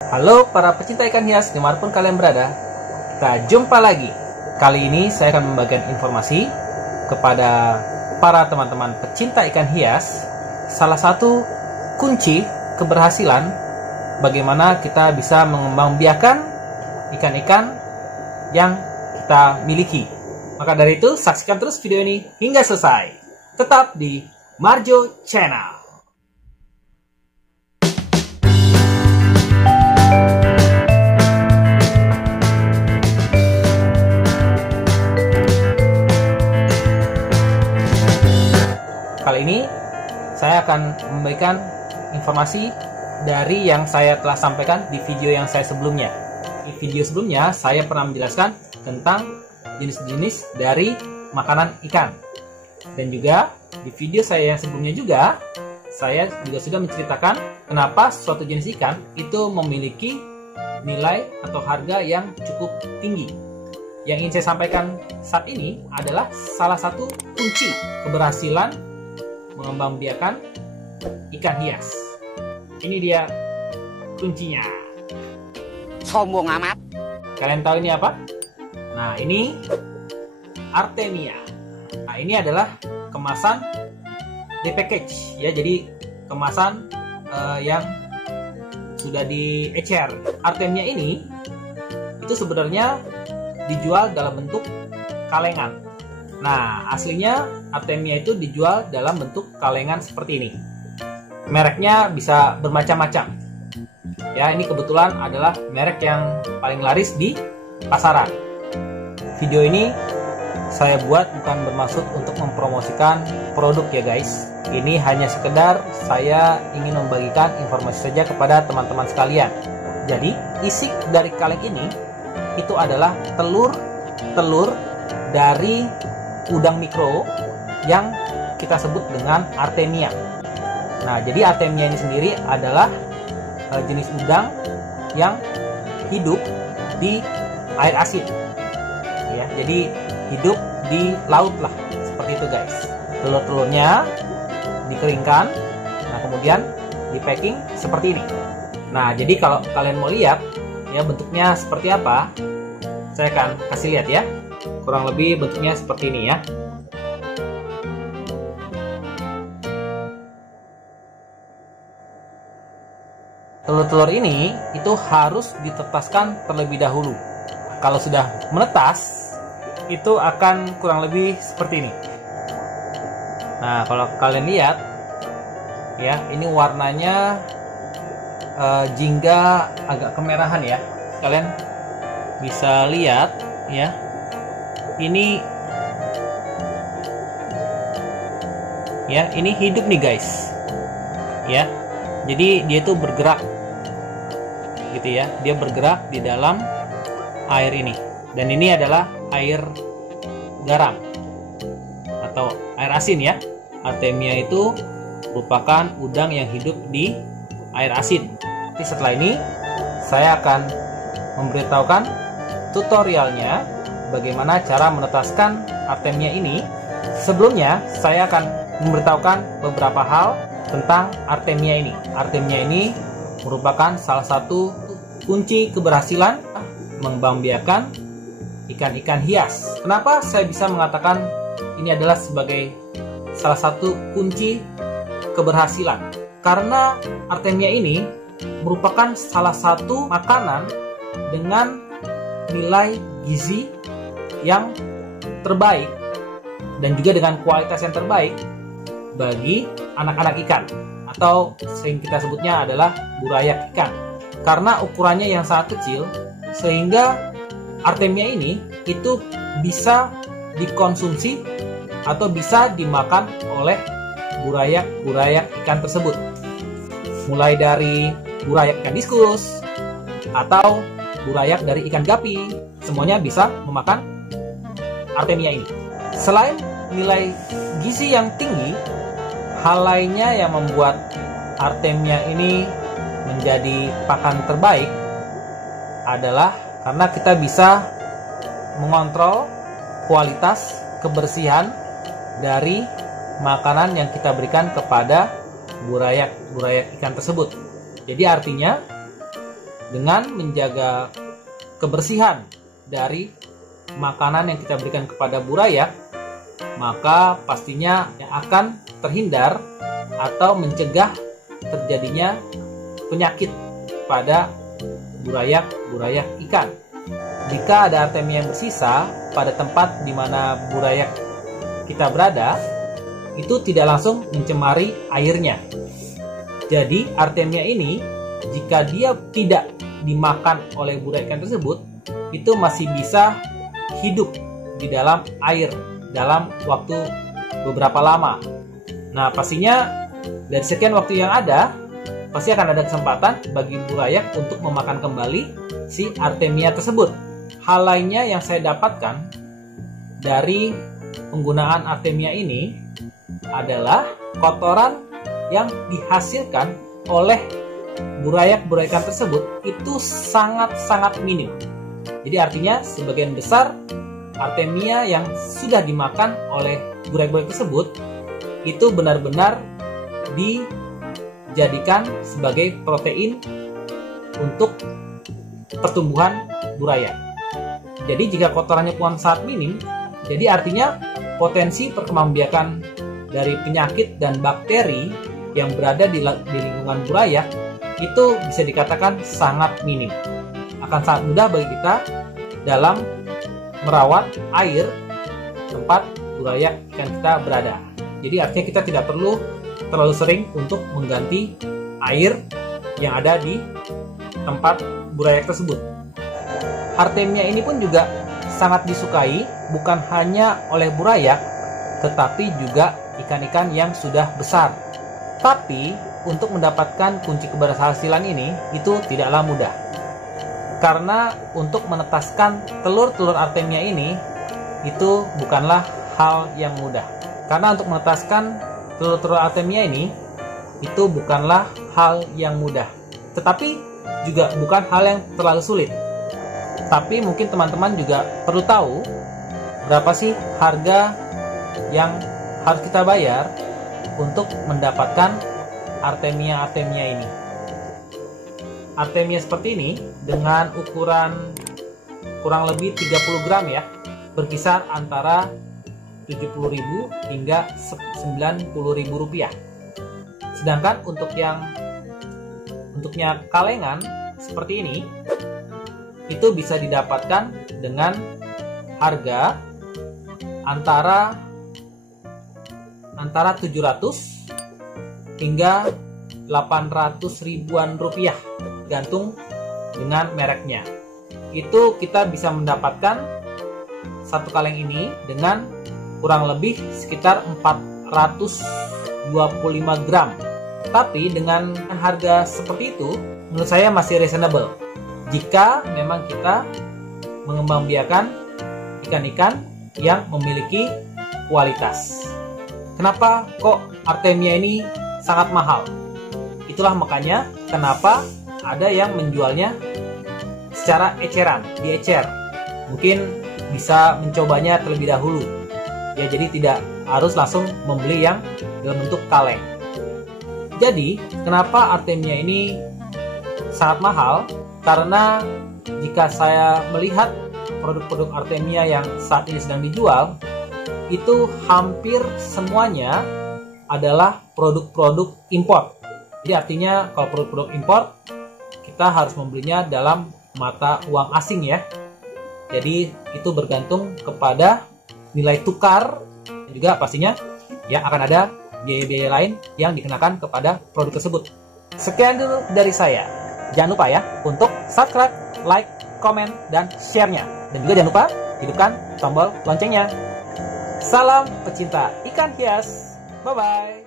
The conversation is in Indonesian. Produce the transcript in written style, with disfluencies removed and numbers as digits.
Halo para pecinta ikan hias dimanapun kalian berada, kita jumpa lagi. Kali ini saya akan membagikan informasi kepada para teman-teman pecinta ikan hias. Salah satu kunci keberhasilan bagaimana kita bisa mengembangbiakan ikan-ikan yang kita miliki. Maka dari itu saksikan terus video ini hingga selesai. Tetap di Marjo Channel. Kali ini saya akan memberikan informasi dari yang saya telah sampaikan di video yang saya sebelumnya. Di video sebelumnya saya pernah menjelaskan tentang jenis-jenis dari makanan ikan. Dan juga di video saya yang sebelumnya juga saya juga sudah menceritakan kenapa suatu jenis ikan itu memiliki nilai atau harga yang cukup tinggi. Yang ingin saya sampaikan saat ini adalah salah satu kunci keberhasilan mengembangbiakan ikan hias. Ini dia kuncinya. Sombong amat. Kalian tahu ini apa? Nah, ini Artemia. Nah, ini adalah kemasan di package ya. Jadi kemasan yang sudah diecer. Artemia ini itu sebenarnya dijual dalam bentuk kalengan. Nah, aslinya Artemia itu dijual dalam bentuk kalengan seperti ini. Mereknya bisa bermacam-macam. Ya, ini kebetulan adalah merek yang paling laris di pasaran. Video ini saya buat bukan bermaksud untuk mempromosikan produk ya guys. Ini hanya sekedar saya ingin membagikan informasi saja kepada teman-teman sekalian. Jadi, isi dari kaleng ini itu adalah telur dari udang mikro yang kita sebut dengan Artemia. Nah, jadi Artemia ini sendiri adalah jenis udang yang hidup di air asin. Ya, jadi hidup di laut lah, seperti itu guys. Telur-telurnya dikeringkan, nah kemudian di packing seperti ini. Nah, jadi kalau kalian mau lihat ya bentuknya seperti apa, saya akan kasih lihat ya. Kurang lebih bentuknya seperti ini ya. Telur-telur ini itu harus ditetaskan terlebih dahulu. Kalau sudah menetas, itu akan kurang lebih seperti ini. Nah, kalau kalian lihat ya, ini warnanya jingga agak kemerahan ya. Kalian bisa lihat ya. Ini ya, ini hidup nih guys. Ya. Jadi dia itu bergerak. Gitu ya. Dia bergerak di dalam air ini. Dan ini adalah air garam atau air asin ya. Artemia itu merupakan udang yang hidup di air asin. Jadi setelah ini saya akan memberitahukan tutorialnya bagaimana cara menetaskan Artemia ini. Sebelumnya saya akan memberitahukan beberapa hal tentang Artemia ini. Artemia ini merupakan salah satu kunci keberhasilan mengembangbiakan ikan-ikan hias. Kenapa saya bisa mengatakan ini adalah sebagai salah satu kunci keberhasilan? Karena Artemia ini merupakan salah satu makanan dengan nilai gizi yang terbaik dan juga dengan kualitas yang terbaik bagi anak-anak ikan, atau sering kita sebutnya adalah burayak ikan. Karena ukurannya yang sangat kecil, sehingga Artemia ini itu bisa dikonsumsi atau bisa dimakan oleh burayak-burayak ikan tersebut. Mulai dari burayak ikan diskus atau burayak dari ikan gapi, semuanya bisa memakan Artemia ini. Selain nilai gizi yang tinggi, hal lainnya yang membuat Artemia ini menjadi pakan terbaik adalah karena kita bisa mengontrol kualitas kebersihan dari makanan yang kita berikan kepada burayak ikan tersebut. Jadi artinya dengan menjaga kebersihan dari makanan yang kita berikan kepada burayak, maka pastinya akan terhindar atau mencegah terjadinya penyakit pada burayak ikan. Jika ada artemia yang bersisa pada tempat di mana burayak kita berada, itu tidak langsung mencemari airnya. Jadi artemia ini, jika dia tidak dimakan oleh burayak ikan tersebut, itu masih bisa hidup di dalam air dalam waktu beberapa lama. Nah, pastinya dari sekian waktu yang ada, pasti akan ada kesempatan bagi burayak untuk memakan kembali si artemia tersebut. Hal lainnya yang saya dapatkan dari penggunaan artemia ini adalah kotoran yang dihasilkan oleh burayak-burayakan tersebut itu sangat-sangat minim. Jadi artinya sebagian besar artemia yang sudah dimakan oleh burayak-burayak tersebut itu benar-benar dijadikan sebagai protein untuk pertumbuhan burayak. Jadi jika kotorannya pun sangat minim, jadi artinya potensi perkembangbiakan dari penyakit dan bakteri yang berada di lingkungan burayak itu bisa dikatakan sangat minim. Akan sangat mudah bagi kita dalam merawat air tempat burayak ikan kita berada. Jadi artinya kita tidak perlu terlalu sering untuk mengganti air yang ada di tempat burayak tersebut. Artemia ini pun juga sangat disukai bukan hanya oleh burayak, tetapi juga ikan-ikan yang sudah besar. Tapi untuk mendapatkan kunci keberhasilan ini itu tidaklah mudah. Karena untuk menetaskan telur-telur artemia ini itu bukanlah hal yang mudah. Karena untuk menetaskan telur-telur artemia ini itu bukanlah hal yang mudah. Tetapi juga bukan hal yang terlalu sulit. Tapi mungkin teman-teman juga perlu tahu berapa sih harga yang harus kita bayar untuk mendapatkan artemia ini. Artemia seperti ini dengan ukuran kurang lebih 30 gram ya, berkisar antara 70.000 hingga 90.000 rupiah. Sedangkan untuknya kalengan seperti ini itu bisa didapatkan dengan harga antara 700 hingga 800 ribuan rupiah, gantung dengan mereknya. Itu kita bisa mendapatkan satu kaleng ini dengan kurang lebih sekitar 425 gram. Tapi dengan harga seperti itu menurut saya masih reasonable jika memang kita mengembangbiakan ikan-ikan yang memiliki kualitas. Kenapa kok artemia ini sangat mahal? Itulah makanya kenapa ada yang menjualnya secara eceran, diecer. Mungkin bisa mencobanya terlebih dahulu. Ya, jadi tidak harus langsung membeli yang dalam bentuk kaleng. Jadi, kenapa artemia ini sangat mahal? Karena jika saya melihat produk-produk artemia yang saat ini sedang dijual, itu hampir semuanya adalah produk-produk impor. Jadi artinya kalau produk-produk impor, kita harus membelinya dalam mata uang asing ya. Jadi itu bergantung kepada nilai tukar, dan juga pastinya ya akan ada biaya-biaya lain yang dikenakan kepada produk tersebut. Sekian dulu dari saya. Jangan lupa ya untuk subscribe, like, komen, dan share-nya. Dan juga jangan lupa hidupkan tombol loncengnya. Salam pecinta ikan hias. Bye-bye.